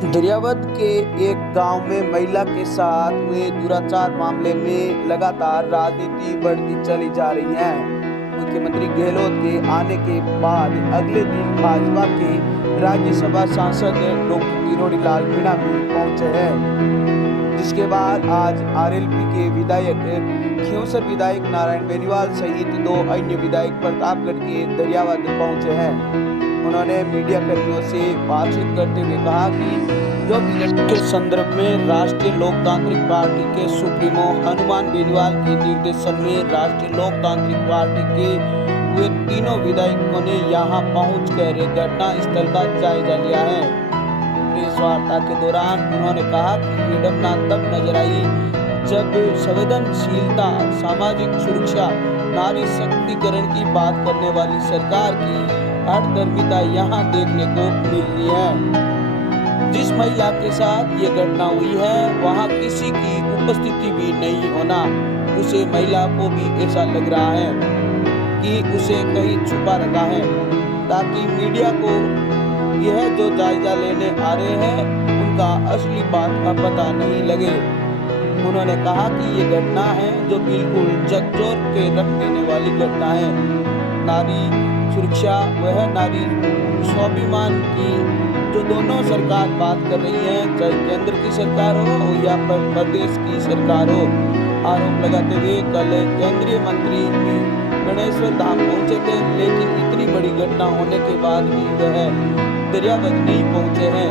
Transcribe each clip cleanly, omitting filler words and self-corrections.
दरियावद के एक गांव में महिला के साथ हुए दुराचार मामले में लगातार राजनीति बढ़ती चली जा रही है। मुख्यमंत्री गहलोत के आने के बाद अगले दिन भाजपा के राज्यसभा सांसद डॉक्टर किरोड़ी लाल मीणा भी पहुंचे हैं, जिसके बाद आज आरएलपी के विधायक खियोसर विधायक नारायण बेनीवाल सहित 2 अन्य विधायक प्रतापगढ़ के दरियावद पहुंचे हैं। उन्होंने मीडिया कर्मियों से बातचीत करते हुए कहा कि जो के संदर्भ में राष्ट्रीय लोकतांत्रिक पार्टी के सुप्रीमो हनुमान बेनीवाल के निर्देशन में राष्ट्रीय लोकतांत्रिक पार्टी के हुए तीनों विधायकों ने यहां पहुंचकर घटना स्थल का जायजा लिया है। प्रेस वार्ता के दौरान उन्होंने कहा कि विडंबना तब नजर आई जब संवेदनशीलता, सामाजिक सुरक्षा, नारी शक्तिकरण की बात करने वाली सरकार की हठधर्मिता यहाँ देखने को मिल रही है। जिस महिला के साथ ये घटना हुई है वहाँ किसी की उपस्थिति भी नहीं होना, उसे महिला को भी ऐसा लग रहा है कि उसे कहीं छुपा रखा है ताकि मीडिया को यह जो जायजा लेने आ रहे हैं उनका असली बात का पता नहीं लगे। उन्होंने कहा कि ये घटना है जो बिल्कुल झकझोर के रख देने वाली घटना है। नारी सुरक्षा वह नारी स्वाभिमान की जो दोनों सरकार बात कर रही है, चाहे केंद्र की सरकार हो या प्रदेश की सरकार हो। आरोप लगाते हुए कल केंद्रीय मंत्री भी गणेश्वर धाम पहुंचे थे, लेकिन इतनी बड़ी घटना होने के बाद भी वह दरियावद नहीं पहुंचे हैं।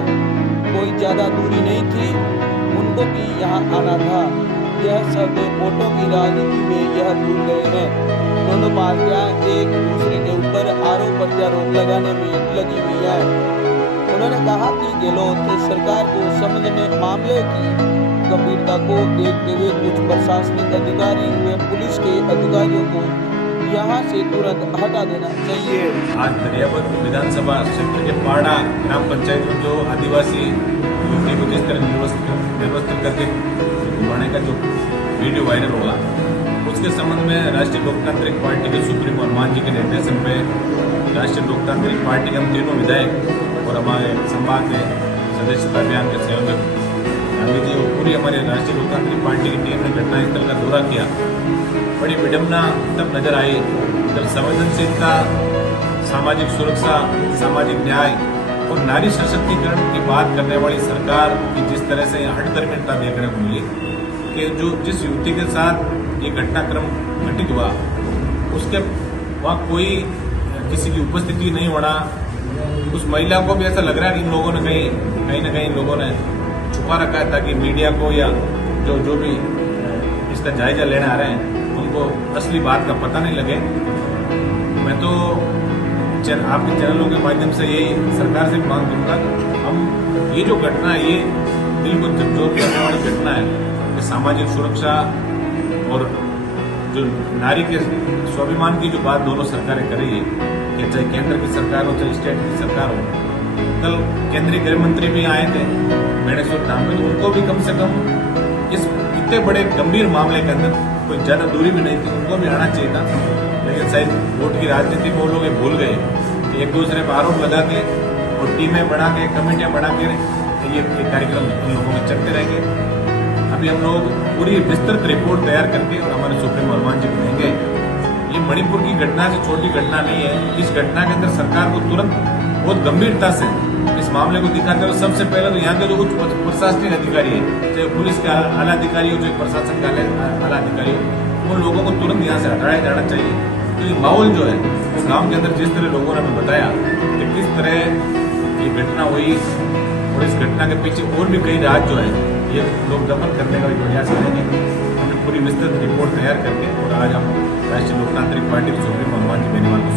कोई ज़्यादा दूरी नहीं थी, उनको भी यहाँ आना था। यह सब वोटों की राजनीति में यह भूल गए हैं। दोनों पार्टियां एक दूसरे के ऊपर आरोप प्रत्यारोप लगाने में लगी हुई है। उन्होंने कहा कि गहलोत सरकार को समझने मामले की गंभीरता को देखते हुए कुछ प्रशासनिक अधिकारी व पुलिस के अधिकारियों को यहां से तुरंत हटा देना चाहिए। आज दरियावद विधानसभा क्षेत्र के पाड़ा ग्राम पंचायत में जो आदिवासी युवती को जिस तरह व्यवस्थित करके घुमाने का जो वीडियो वायरल हुआ, उसके संबंध में राष्ट्रीय लोकतांत्रिक पार्टी के सुप्रीमो हनुमान जी के निर्देशन पे राष्ट्रीय लोकतांत्रिक पार्टी के हम तीनों विधायक और हमारे संभाग के सदस्यता अभियान के संयोजक गांधी जी और पूरी हमारी राष्ट्रीय लोकतांत्रिक पार्टी की टीम ने घटनास्थल का दौरा किया। बड़ी विडंबना तब नजर आई जब संवेदनशीलता, सामाजिक सुरक्षा, सामाजिक न्याय और नारी सशक्तिकरण की बात करने वाली सरकार की जिस तरह से हठधर्मिता देखने को मिली कि जिस युवती के साथ ये घटनाक्रम घटित हुआ उसके वहाँ कोई किसी की उपस्थिति नहीं होना, उस महिला को भी ऐसा लग रहा है कि इन लोगों ने कहीं ना कहीं लोगों ने छुपा रखा है ताकि मीडिया को या जो भी इसका जायजा लेने आ रहे हैं उनको असली बात का पता नहीं लगे। मैं तो आपके चैनलों के माध्यम से यही सरकार से मांग करूंगा कि हम ये जो घटना है ये दिल को झकझोर करने वाली घटना है कि सामाजिक सुरक्षा और जो नारी के स्वाभिमान की जो बात दोनों सरकारें कर रही है, चाहे केंद्र की सरकार हो चाहे स्टेट की सरकार हो। कल केंद्रीय गृह मंत्री भी आए थे गणेश्वर धाम में, उनको भी कम से कम इस इतने बड़े गंभीर मामले के अंदर कोई ज्यादा दूरी भी नहीं थी, उनको भी आना चाहिए था। लेकिन शायद वोट की राजनीति में वो लोग भूल गए कि एक दूसरे पर आरोप लगा के और टीमें बना के कमेटियां बना के ये कार्यक्रम उन लोगों में चलते रहेंगे। अभी हम लोग पूरी विस्तृत रिपोर्ट तैयार करके और हमारे सुप्रीम हनुमान जी को देंगे। ये मणिपुर की घटना से छोटी घटना नहीं है। इस घटना के अंदर सरकार को तुरंत बहुत गंभीरता से इस मामले को दिखाते हुए सबसे पहले तो यहाँ के जो उच्च प्रशासनिक अधिकारी है, चाहे पुलिस के आला अधिकारी हो चाहे प्रशासन का आला अधिकारी हो, उन लोगों को तुरंत यहाँ से हटाया जाना चाहिए। तो ये माहौल जो है उस गाँव के अंदर जिस तरह लोगों ने हमें बताया कि किस तरह ये घटना हुई और इस घटना के पीछे और भी कई राज जो है ये लोग दफन करने का भी प्रयास करेंगे। हमने पूरी विस्तृत रिपोर्ट तैयार करके और आज हम राष्ट्रीय लोकतांत्रिक पार्टी के सुप्रीमो हनुमान जी बेनीवाल को